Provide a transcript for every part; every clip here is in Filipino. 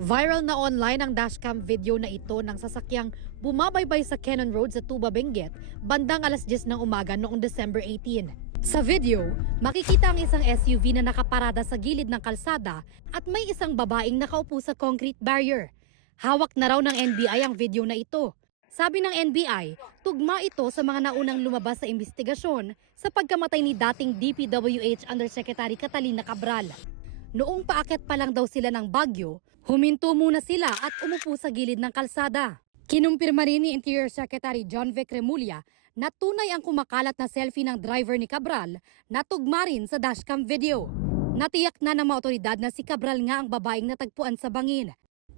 Viral na online ang dashcam video na ito ng sasakyang bumabaybay sa Cannon Road sa Tuba, Benguet, bandang alas 10 ng umaga noong December 18. Sa video, makikita ang isang SUV na nakaparada sa gilid ng kalsada at may isang babaeng nakaupo sa concrete barrier. Hawak na raw ng NBI ang video na ito. Sabi ng NBI, tugma ito sa mga naunang lumabas sa investigasyon sa pagkamatay ni dating DPWH Undersecretary Catalina Cabral. Noong paakyat pa lang daw sila ng Baguio, huminto muna sila at umupo sa gilid ng kalsada. Kinumpirma rin ni Interior Secretary John Vic Remulla na tunay ang kumakalat na selfie ng driver ni Cabral na tugma rin sa dashcam video. Natiyak na ng mga otoridad na si Cabral nga ang babaeng natagpuan sa bangin.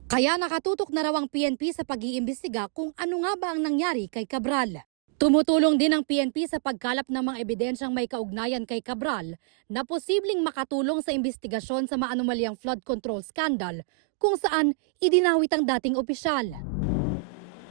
Kaya nakatutok na raw ang PNP sa pag-iimbestiga kung ano nga ba ang nangyari kay Cabral. Tumutulong din ang PNP sa pagkalap ng mga ebidensyang may kaugnayan kay Cabral na posibleng makatulong sa investigasyon sa maanumalyang flood control scandal kung saan idinawit ang dating opisyal.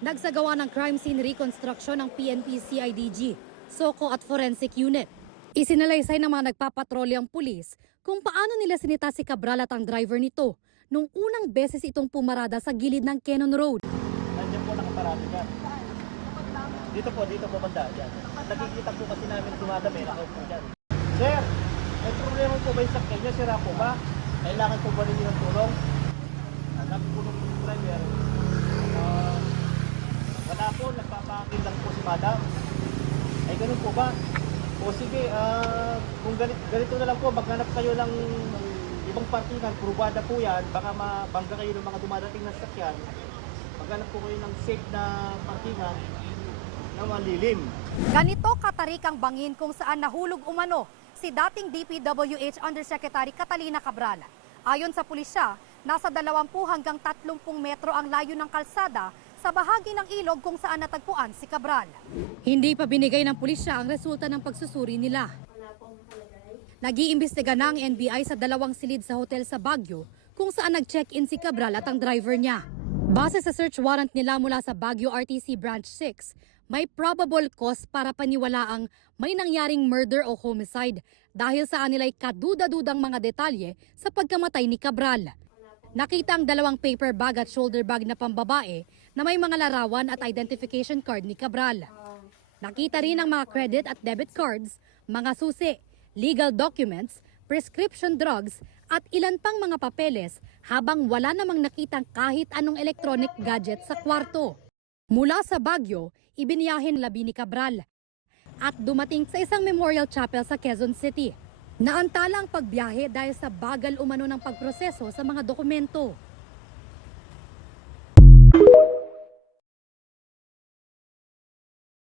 Nagsagawa ng crime scene reconstruction ng PNP CIDG, SOCO at Forensic Unit. Isinalaysay ng mga nagpapatrolyang pulis kung paano nila sinita si Cabral at ang driver nito nung unang beses itong pumarada sa gilid ng Cannon Road. Nandiyan po nakaparado dyan. Dito po banda dyan. Nakikita po kasi namin dumadami, nakaupo dyan. Sir, may problema po ba yung sakyan niya? Sira po ba? Kailangan po ba ninyo ng tulong? Sabi po ng driver, wala po, nagpapakil lang po si madam. Ay ganun po ba? O sige, kung ganito na lang po, maghanap kayo ng ibang parkingan, probada po yan, baka mabangga kayo ng mga dumadating na sakyan. Maghanap po kayo ng safe na parkingan na malilim. Ganito katarik ang bangin kung saan nahulog umano si dating DPWH Undersecretary Catalina Cabral. Ayon sa pulisya, nasa 20 hanggang 30 metro ang layo ng kalsada sa bahagi ng ilog kung saan natagpuan si Cabral. Hindi pa binigay ng pulisya ang resulta ng pagsusuri nila. Nag-iimbestiga na ang NBI sa 2 silid sa hotel sa Baguio kung saan nag-check-in si Cabral at ang driver niya. Base sa search warrant nila mula sa Baguio RTC Branch 6, may probable cause para paniwalaang may nangyaring murder o homicide dahil sa kanila'y kaduda-dudang mga detalye sa pagkamatay ni Cabral. Nakita ang 2 paper bag at shoulder bag na pambabae na may mga larawan at identification card ni Cabral. Nakita rin ang mga credit at debit cards, mga susi, legal documents, prescription drugs at ilan pang mga papeles habang wala namang nakitang kahit anong electronic gadget sa kwarto. Mula sa Baguio, ibiniyahin labi ni Cabral at dumating sa isang memorial chapel sa Quezon City. Naantala ang pagbiyahe dahil sa bagal umano ng pagproseso sa mga dokumento.